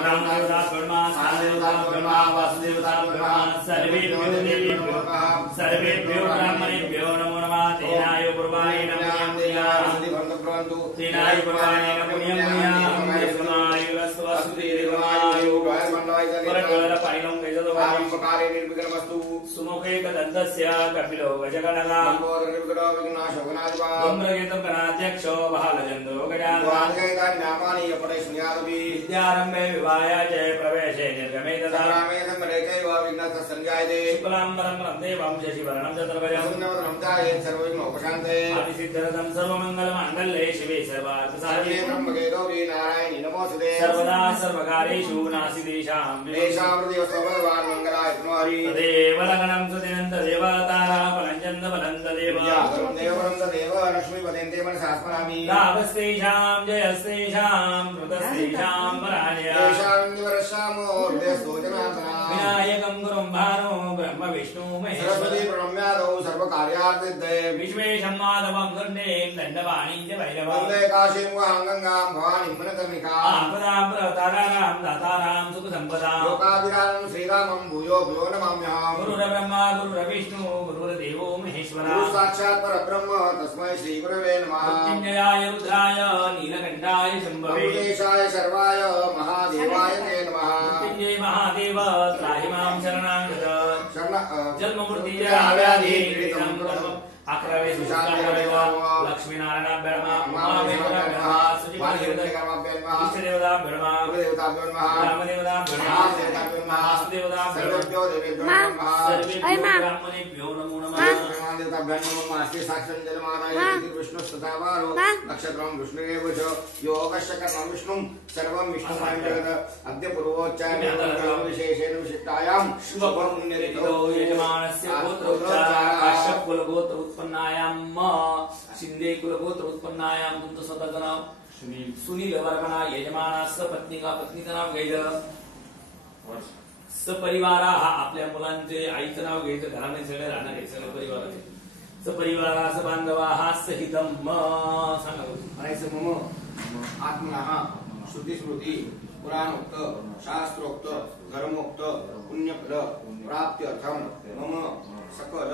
ब्रह्मदेवता ब्रह्मा सादेवता ब्रह्मा वासुदेवता ब्रह्मा सर्वेभ्यो देवेभ्यो सर्वेभ्यो ब्राह्मणेभ्यो नमो नमः तेनाय पूर्वाय नमः तेनाय पूर्वाय नमः सुमुखे कदन्तस्य कपिलो गजगणना ब्रह्मगीतगणाध्यक्षो बहालचन्द्रो विद्यारम्भे विवाहाय च प्रवेशे निर्गमे तथा शुक्लाम्बरं देवं शशिवर्णं चतुर्भुजं अतिसिद्धरदं सर्वमङ्गलमाङ्गल्ये शिवे सर्वार्थसाधिके सर्वदा सर्वकार्येषु नास्तिदेशां तदेव लग्नं सुदिनं तदेव ताराबलं चन्द्रबलं तदेव लाभस्तेषां जयस्तेषां कृतस्तेषां विनायकं गुरुं भानो ब्रह्म विष्णु महेश्वरी ब्रह्म्यादौ सर्वकार्यार्थिद्ये विश्वेशं माधवं दुर्नें दण्डपाणिं च भैरवं वन्दे काशीं गङ्गां भवानीं मनकर्णिकां आपदां प्रताराणां दातारां सुखसम्पदां लोकाभिरामं श्रीरामं भूयो भूयो नमाम्यहम् गुरुर्ब्रह्मा गुरुर्विष्णु गुरुर्देवो महेश्वरः गुरु साक्षात् परब्रह्म तस्मै श्री गुरवे नमः मृत्युञ्जयाय रुद्राय नीलकण्ठाय शम्भवे अमृतेशाय सर्वाय महादेवाय ते नमः मृत्युञ्जय महादेव त्राहि मां शरणं गत जन्ममूर्तिव्याधि अक्रवे सुशान्तवेव लक्ष्मीनारायणाभ्यो नमः उमादेवताभ्यो नमः इष्टदेवताभ्यो नमः गुरुदेवताभ्यो नमः रामदेवताभ्यो नमः देवताभ्यो नमः वासुदेवताभ्यो सर्वेभ्यो देवेभ्यो नमः सर्वेभ्यो ब्राह्मणेभ्यो नमो नमः देवताभ्यो नमः अस्ति साक्षात् जलमादाय विष्णुस्तथावारो नक्षत्रं विष्णुरेव च योगस्य कर्म विष्णुं सर्वं विष्णुमयं जगत् अद्य पूर्वोच्चारणं विशेषेण विशिष्टायां शुभपुण्यतिथौ यजमानस्य गोत्रोच्चारः काश्यप कुलगोत्र उत्पन्नायां शिंदे कुलगोत्र उत्पन्नायां तुमचं स्वतःचं नाव सुनील वर्गणा यजमानास्य पत्नीका पत्नीचं नाव घ्यायचं सपरिवारा हा आपल्या मुलांचे आईचं नाव घ्यायचं घराने सगळे राहणार आहे सगळे परिवाराचे सपरिवारा सबांधवा हा सहितम सांगा म्हणायचं मम आत्मनः श्रुतिस्मृती पुराणोक्त शास्त्रोक्त धर्मोक्त पुण्यफल प्राप्त्यर्थम मम सकल